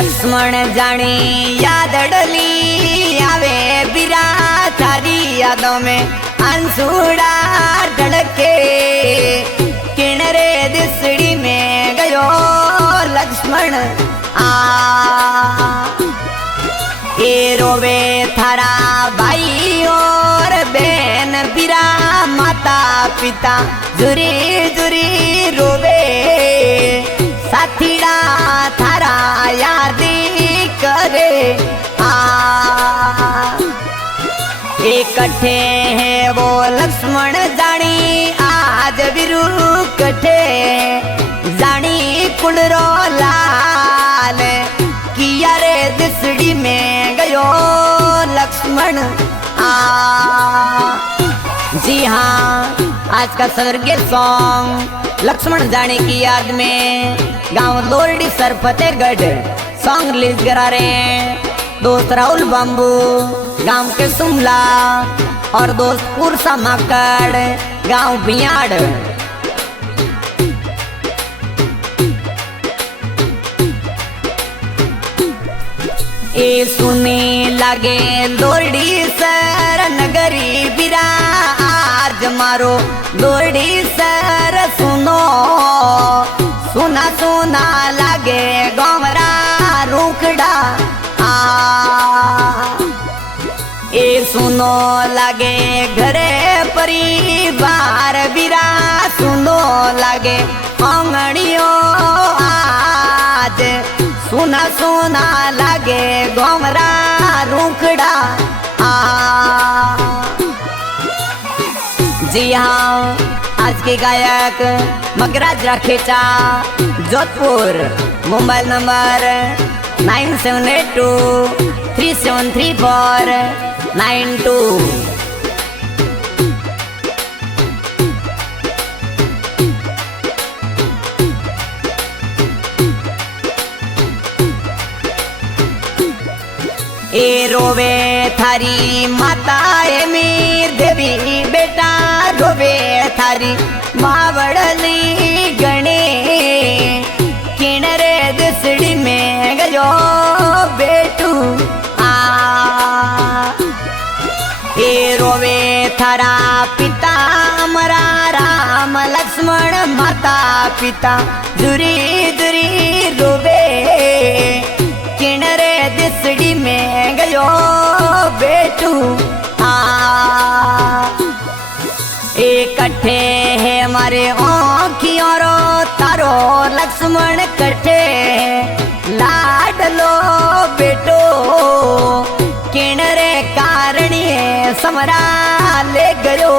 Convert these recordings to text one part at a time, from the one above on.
लक्ष्मण जानी यादड़ली आवे बिरा थारी यादों में अंसुड़ा ढड़के किनरे दिसड़ी में गयो लक्ष्मण ए रोवे थारा भाई और बहन बिरा माता पिता जुरी जुरी रोवे साथीड़ा थारा यादी करे इकट्ठे है वो लक्ष्मण जानी आज बिरु कठे जानी कुड़रो लाल किया रे दिसड़ी में गयो लक्ष्मण जी हाँ, आज का स्वर्गीय सॉन्ग लक्ष्मण जाने की याद में गांव लोरडी सर फतेहगढ़ सॉन्ग रिलीज करा रहे हैं। दोस्त राहुल बम्बू गांव के सुमला और दोस्त पुरसा माकड़ गांव बियाड़। ए सुने लगे लोरडी सर नगरी बिरा आज मारो लोरडी सर सुनो सुना सुना लागे गोमरा रूखड़ा ए सुनो लागे घरे परिवार बिरा सुनो लागे आंगड़ियों आज सुना सुना लागे गोमरा रूखड़ा जी हाँ, आज के गायक मगराज राखेचा जोधपुर मोबाइल नंबर 9782373492। ए रोवे थारी माता ए मीर देवी बेटा रोवे थारी मावड़ली गणे किनरे दिसड़ी में गयो बेटू ए रोवे थारा पिता मरा राम लक्ष्मण माता पिता जुरी जुरी रोवे किनरे दिसड़ी में गयो बेटू इकट्ठे है हमारे आँखियों रो तारो लक्ष्मण कट्ठे लाडलो बेटो किनरे कारणी समरा ले गयो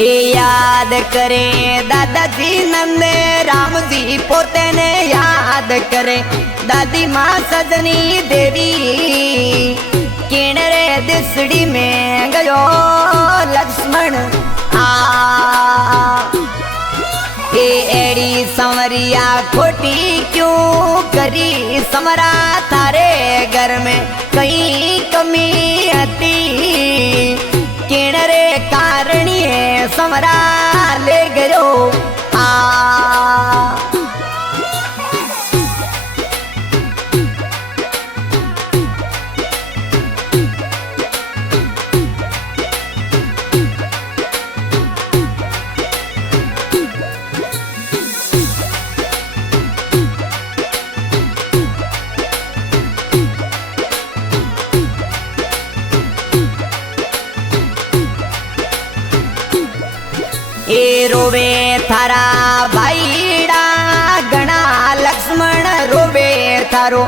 ए याद करे दादाजी नंदे राम जी पोते ने याद करे दादी माँ सजनी देवी किनरे दिसड़ी में गयो लक्ष्मण ए एड़ी संवरिया खोटी क्यों करी समरा थारे घर में कहीं कमी हती किनरे कारणी समरा ले गयो ए रोवे थारा भाईड़ा गणा लक्ष्मण रोवे थारो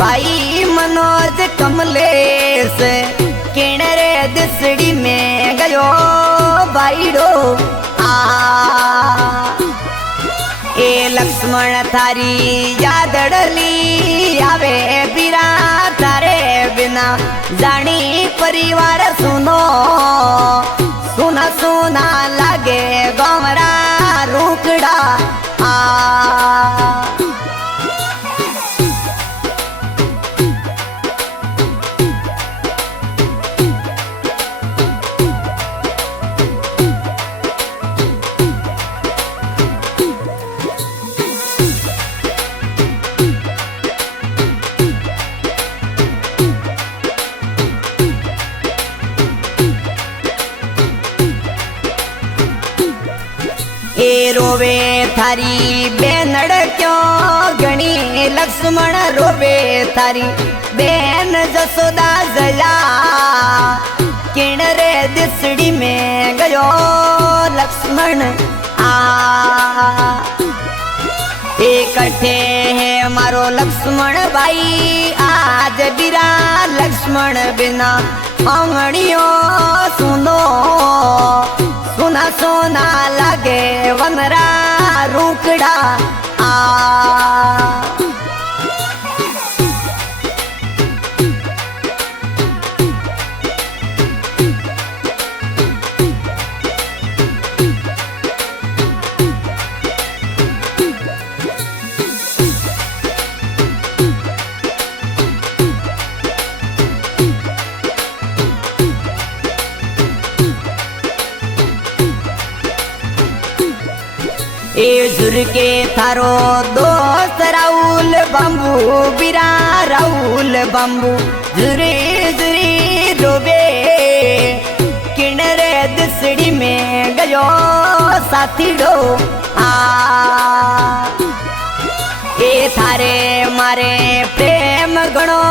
भाई मनोज कमलेश किनरे दिसड़ी में गयो भाईड़ो ए लक्ष्मण थारी यादड़ली आवे बिरा थारे बिना जानी परिवार सुनो सुना सुना लागे गमरा रुकड़ा ए रोवे थारी बेनड़ क्यों गणी लक्ष्मण रोवे थारी बेन जसोदा जया किण रे दिसड़ी में गयो लक्ष्मण इकट्ठे है मारो लक्ष्मण भाई आज बिरा लक्ष्मण बिना अंगड़ियों सुनो सुना सोना लगे वनरा रुकड़ा ए झुर के थारो दोस्त राहुल बम्बू बिरा राहुल बम्बू झुरी झुरी रोबे किणरे दिसड़ी में गयो साथी डो ए थारे मारे प्रेम गणो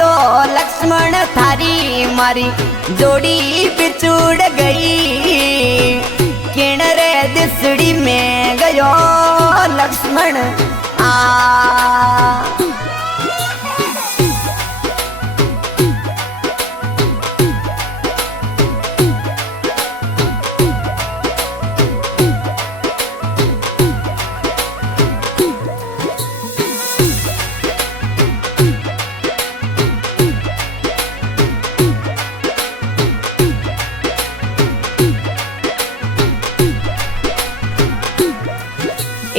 तो लक्ष्मण थारी मारी जोड़ी बिछुड़ गई किणरे दिसड़ी में गयो लक्ष्मण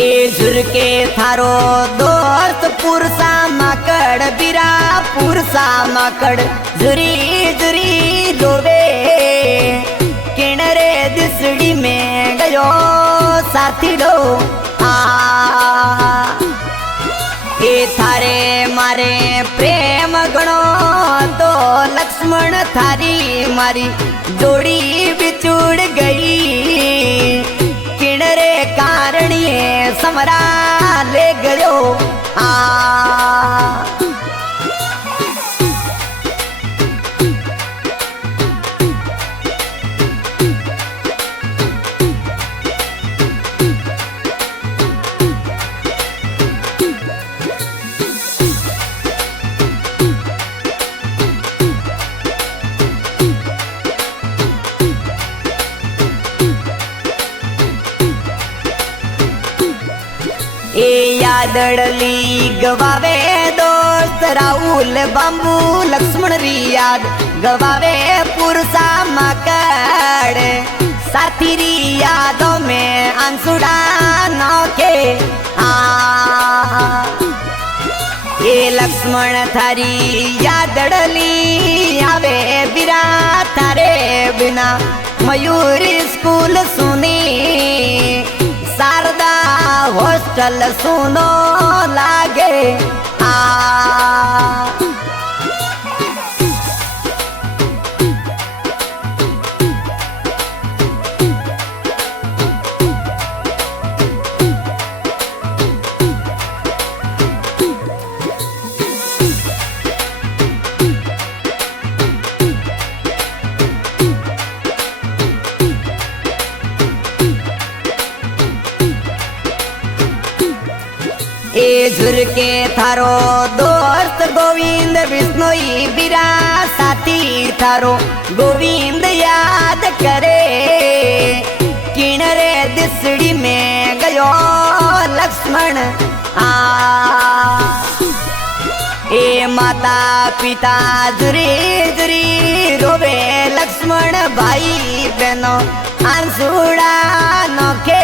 ए झुर के थारो दोस्त पुरसा माकड़ बिरा पुरसा माकड़ झुरी झुरी रोवे किणरे दिसड़ी में गयो साथी डो ए थारे मारे प्रेम गणो तो लक्ष्मण थारी मारी जोड़ी बिछुड़ गई किणरे कारण ये समरा ले गयो ए यादड़ली गवावे दोस्त राहुल बम्बू लक्ष्मण री याद गवावे पुरसा मकड़ साथी री यादों में आंसुड़ा नौके ये लक्ष्मण थारी यादड़ली आवे बिरा थारे बिना मयूरी स्कूल सुनी शारदा हॉस्टल सुनो लागे ए झुर के थारो दोस्त गोविंद बिश्नोई बिरा साथी थारो गोविंद याद करे किणरे दिसड़ी में गयो लक्ष्मण ए माता पिता झुरी झुरी रो लक्ष्मण भाई बहनों आंसुड़ा नोखे